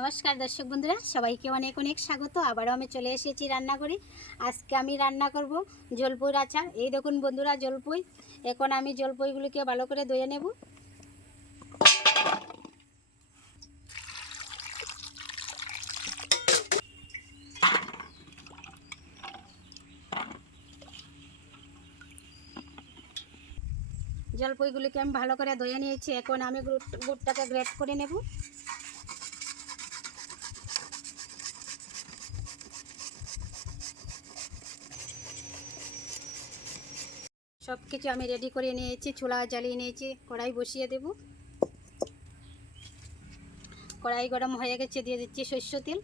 नमस्कार दर्शक बंधुरा सबाई के अनेक अनेक स्वागत। आबारो आमि चले एसेछि रान्ना करे। आजके आमि रान्ना करब जलपइर आचार। এই দেখুন বন্ধুরা জলপই। এখন আমি জলপইগুলোকে ভালো করে ধুয়ে নেব। জলপইগুলোকে আমি ভালো করে ধুয়ে নিয়েছি। এখন আমি গুড়টাকে গ্রেট করে নেব। सब किछु आमी रेडी करे निয়েছি। चूल्हा জ্বালিয়ে নিয়েছি, কড়াই বসিয়ে দেব। কড়াই গরম হয়ে গেছে, দিয়ে দিচ্ছি সরষের তেল।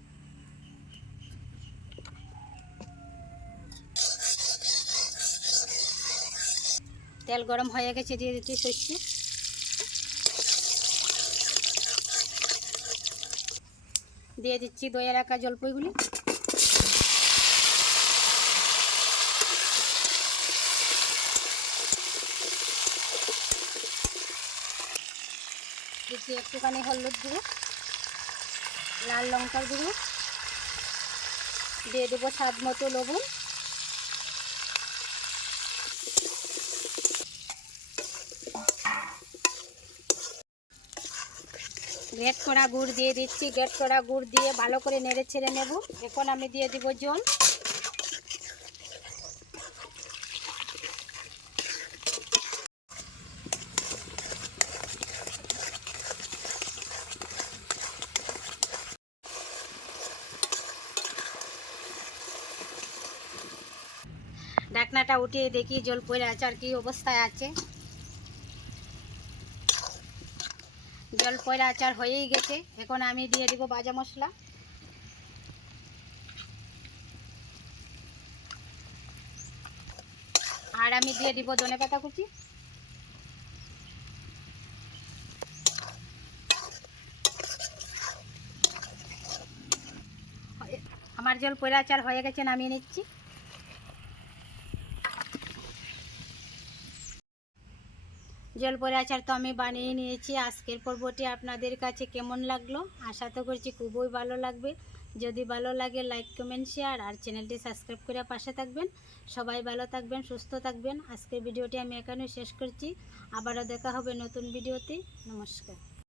তেল গরম হয়ে গেছে, দিয়ে দিচ্ছি সরষে। দিয়ে দিচ্ছি দইয়ে রাখা জলপইগুলি। দিচ্ছি একটুখানি হলুদ গুঁড়ো, লাল লঙ্কার গুঁড়ো, দিয়ে দেবো স্বাদ মতো লবণ। গ্রেট করা গুড় দিয়ে দিচ্ছি। গ্রেট করা গুড় দিয়ে ভালো করে নেড়ে ছেড়ে নেব। এখন আমি দিয়ে দেবো জল। ঢাকনাটা উঠিয়ে দেখি জলপইয়ের আচার কি অবস্থায় আছে। জলপইয়ের আচার হয়েই গেছে। এখন আমি দিয়ে দিব ভাজা মশলা। আর আমি দিয়ে দিব ধনেপাতা কুচি। আমার জলপইয়ের আচার হয়ে গেছে, নামিয়ে নিচ্ছি। জলপইয়ের আচার তো আমি বানিয়ে নিয়েছি। আজকের পর্বটি আপনাদের কাছে কেমন লাগলো আশা তো করছি খুবই ভালো লাগবে। যদি ভালো লাগে লাইক কমেন্ট শেয়ার আর চ্যানেলটি সাবস্ক্রাইব করে পাশে থাকবেন। সবাই ভালো থাকবেন, সুস্থ থাকবেন। আজকের ভিডিওটি আমি এখানে শেষ করছি। আবারও দেখা হবে নতুন ভিডিওতে। নমস্কার।